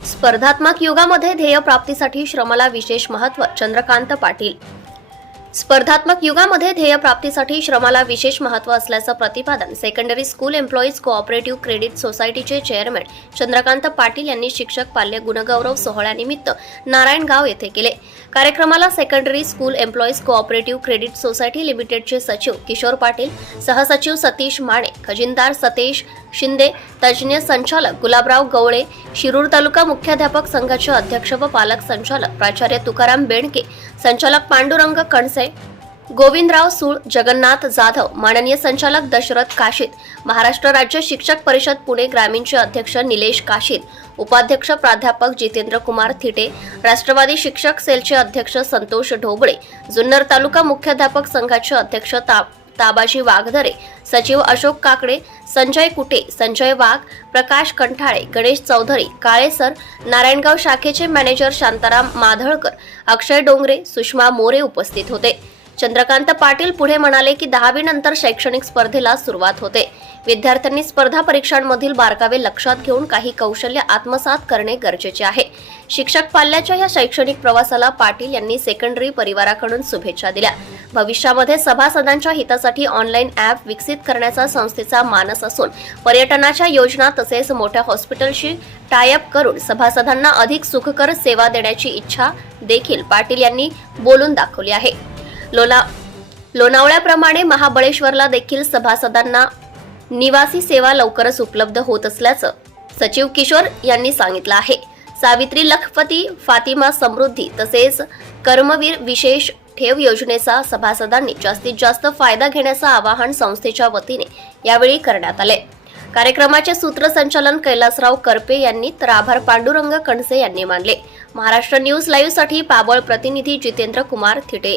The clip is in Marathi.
स्पर्धात्मक युगामध्ये ध्येय प्राप्तीसाठी श्रमाला विशेष महत्त्व चंद्रकांत पाटील. स्पर्धात्मक युगामध्ये ध्येय प्राप्तीसाठी श्रमाला विशेष महत्त्व असल्याचं प्रतिपादन secondary school employees cooperative credit सोसायटीचे चेअरमॅन चंद्रकांत पाटील यांनी शिक्षक पाल्य गुणगौरव सोहळ्यानिमित्त नारायणगाव येथे केले. कार्यक्रमाला secondary school employees cooperative credit society लिमिटेडचे सचिव किशोर पाटील सहसचिव सतीश माने खजिनदार सतेश शिंदे तज्ज्ञ संचालक गुलाबराव गवळे शिरूर तालुका मुख्याध्यापक संघाचे अध्यक्ष व पालक संचालक प्राचार्य तुकाराम बेणके संचालक पांडुरंग कणसे गोविंदराव सूळ जगन्नाथ जाधव माननीय संचालक दशरथ काशीत महाराष्ट्र राज्य शिक्षक परिषद पुणे ग्रामीणचे अध्यक्ष निलेश काशीत उपाध्यक्ष प्राध्यापक जितेंद्र कुमार थिटे राष्ट्रवादी शिक्षक सेलचे अध्यक्ष संतोष ढोबळे जुन्नर तालुका मुख्याध्यापक संघाचे अध्यक्ष ताप ताबाजी वाघधरे सचिव अशोक काकडे संजय कुटे संजय वाघ प्रकाश कंठाळे गणेश चौधरी काळेसर नारायणगाव शाखेचे मॅनेजर शांताराम माधळकर अक्षय डोंगरे सुषमा मोरे उपस्थित होते. चंद्रकांत पाटील पुढे म्हणाले की दहावी नंतर शैक्षणिक स्पर्धेला सुरुवात होते. विद्यार्थ्यांनी स्पर्धा परीक्षांमधील बारकावे लक्षात घेऊन काही कौशल्य आत्मसात करणे गरजेचे आहे. शिक्षक पाल्याच्या या शैक्षणिक प्रवासाला पाटील यांनी सेकंडरी परिवाराकडून शुभेच्छा दिल्या. भविष्यामध्ये सभासदांच्या हितासाठी ऑनलाईन ॲप विकसित करण्याचा संस्थेचा मानस असून पर्यटनाच्या योजना तसेच मोठ्या हॉस्पिटलशी टायअप करून सभासदांना अधिक सुखकर सेवा देण्याची इच्छा देखील पाटील यांनी बोलून दाखवली आहे. लोला लोणावळ्याप्रमाणे महाबळेश्वरला देखील सभासदांना निवासी सेवा लवकरच उपलब्ध होत असल्याचं सचिव किशोर यांनी सांगितलं आहे. सावित्री लखपती फातिमा समृद्धी तसेच कर्मवीर विशेष ठेव योजनेचा सभासदांनी जास्तीत जास्त फायदा घेण्याचं आवाहन संस्थेच्या वतीने यावेळी करण्यात आले. कार्यक्रमाचे सूत्रसंचालन कैलासराव करपे यांनी तर आभार पांडुरंग कणसे यांनी मानले. महाराष्ट्र न्यूज लाईव्हसाठी पाबळ प्रतिनिधी जितेंद्र कुमार थिटे.